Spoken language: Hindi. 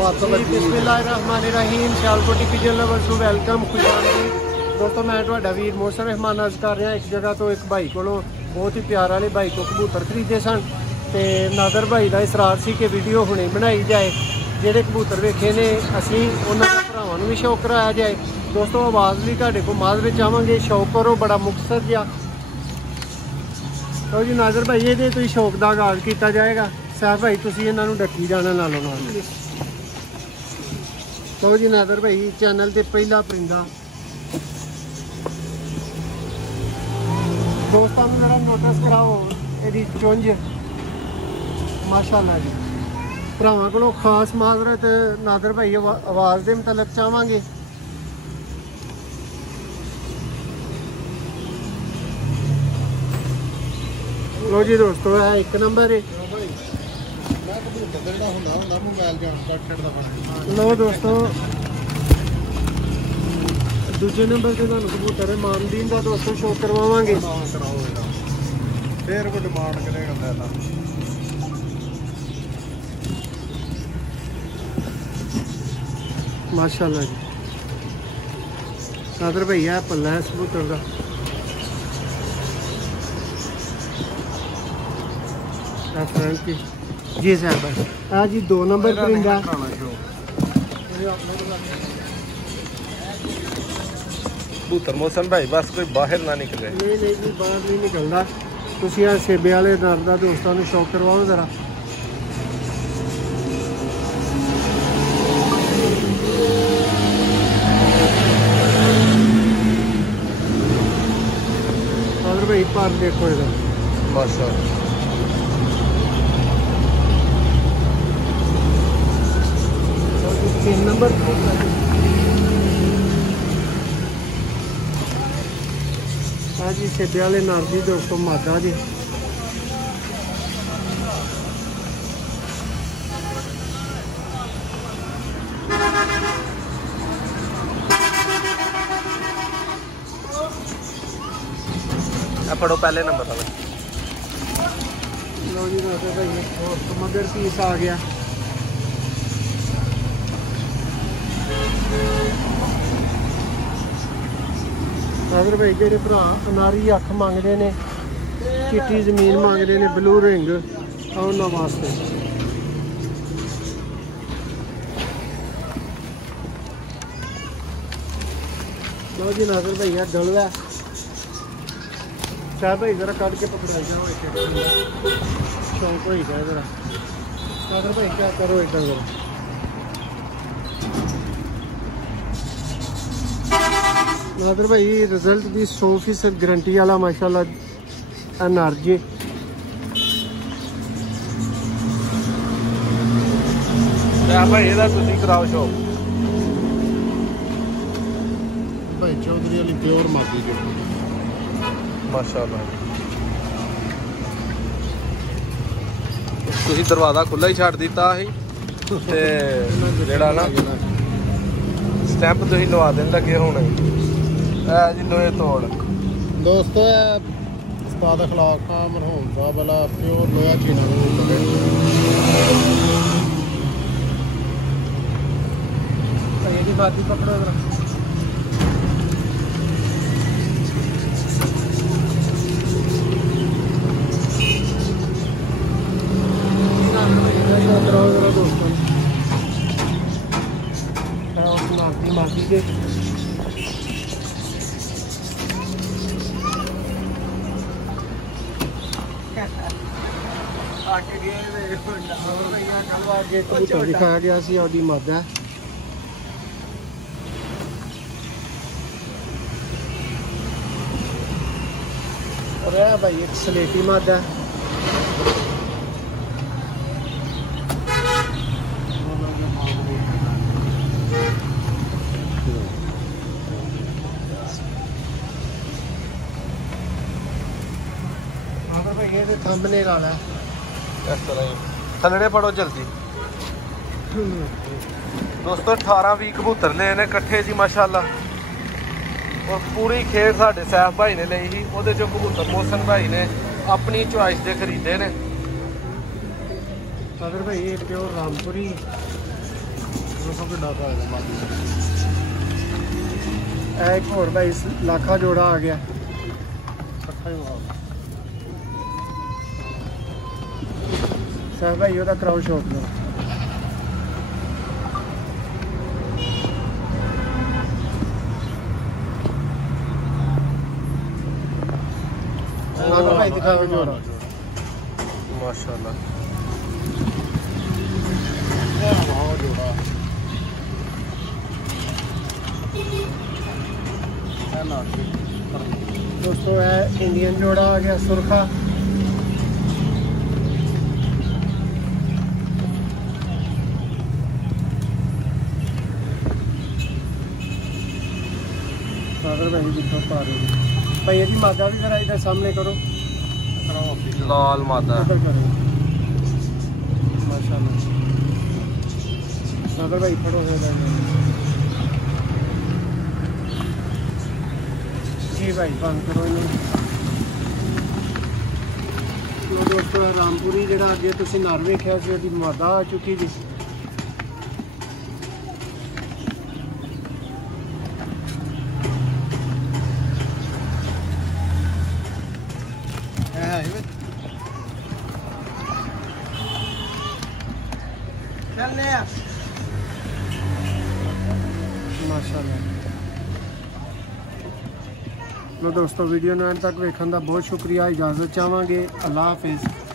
बिस्मिल्लाहिर्रहमानिर्रहीम। सियालकोटी पिजन लवर्स ਨੂੰ ਵੈਲਕਮ, खुशामदीद दोस्तों। मैं ਤੁਹਾਡਾ ਵੀਰ ਮੋਹਸਨ रहमान अर्ज कर रहा एक जगह तो एक भाई को बहुत ही प्यार वाले भाई को कबूतर खरीदे सन ਤੇ ਨਾਦਰ भाई का इसरार सी कि वीडियो ਹੁਣੇ बनाई जाए। ਜਿਹੜੇ कबूतर वेखे ने ਅਸੀਂ ਉਹਨਾਂ ਦੇ ਭਰਾਵਾਂ ਨੂੰ ਵੀ ਸ਼ੌਕ ਕਰਾਇਆ ਜਾਏ। दोस्तों आवाज़ भी ਤੁਹਾਡੇ को माल ਵਿੱਚ ਆਵਾਂਗੇ, शौक करो बड़ा मुखसर जिहा। तो जी नाजर भाई ये तो शौक का आगाज़ किया जाएगा। साहब भाई तुम इन्हों डकी जाना नालों नाल। तो जी नादर भाई चैनल से पहला परिंदा दोस्तों जरा नोटिस कराओ यदि चुंझ माशाल्लाह जी। भरावां को खास माजरत नादर भाई आवाज़ के मतलब चाहवांगे। लो जी दोस्तों है एक नंबर है। लो दोस्तों दूजे नंबर से तुहानूं कबूतर मामदीन का दोस्तों शो करवावांगे। फिर कोई डिमांड करेगा माशाल्लाह जी। नादर भैया पल्ला है इस कबूतर का। की जी साहब भाई हाँ जी 2 नंबर परिंदा। कबूतर मौसम भाई बस कोई बाहर ना निकले। नहीं जी बाहर नहीं निकलता। तुसीं आ सेबे वाले नर दा दोस्तों को शौक करवाओ जरा। और भाई पर देखो इधर माशाल्लाह। नंबर जी सेबे वाले नार जी दोस्तों मादा जी। पढ़ो पहले नंबर का। लो जी भाई मगर पीस आ गया। नादर भाई जेडे भरा अनारी अख मंगते हैं, चिट्टी जमीन मंगते हैं, ब्लू रिंग उन्होंने वास्ते। लो जी नादर भैया गलवा शाह भाई जरा कट के पकड़ाई जाओ शौक हो गया जरा। नादर भाई क्या करो इतना जरा। नादर भाई रिजल्ट की 100% गारंटी वाला माशाल्लाह अनार जी। भाई कराओ शो भाई चौधरी वाली प्योर मादी जो माशाल्लाह। तुसीं दरवाजा खुला ही छड़ दिता ही ते जेड़ा ना स्टैंप तुसीं लवा देन लगे होने जी लोहे तोड़। दोस्तों उस्ताद अखलाक खान मरहूम साहब वाला प्योर लोहा चीना की बाती पकड़ो जरा। दोस्तों माफी के दिखाया गया सी आदि मादा। और भाई एक सलेटी मादा। भाई ये थंबनेल वाला है इस तरह ही थलड़े फड़ो जल्दी। दोस्तों 18-20 कबूतर ले ने कट्ठे जी माशाल्लाह। और पूरी खेड़ साढ़े सैफ भाई ने ली ही वो जो कबूतर मोहसन भाई ने अपनी चॉइस के खरीदे ने। अगर भाई ये प्योर रामपुरी एक और भाई लाखा जोड़ा आ गया। सर भाई ਉਹਦਾ ਕਰਾਓ ਸ਼ੌਕ ਲਓ। नागर भाई दिखाओ जोड़ा माशाल्लाह। दोस्तों है इंडियन जोड़ा आ गया सुरखा। नागर भाई दिखा पा रहे हो भाई ये मादा भी जरा इधर सामने करो। लाल मादा माशाल्लाह। नागर भाई खड़ो हो जाए जी भाई बंद करो इन्हें। तो दोस्तों रामपुरी जरा अगे तुम नर वेख्या सी मादा आ चुकी जी। माशाल्लाह। लो दोस्तों वीडियो ਨੂੰ एंड तक वेखण ਦਾ बहुत शुक्रिया। इजाज़त चाहांगे। अल्लाह हाफिज़।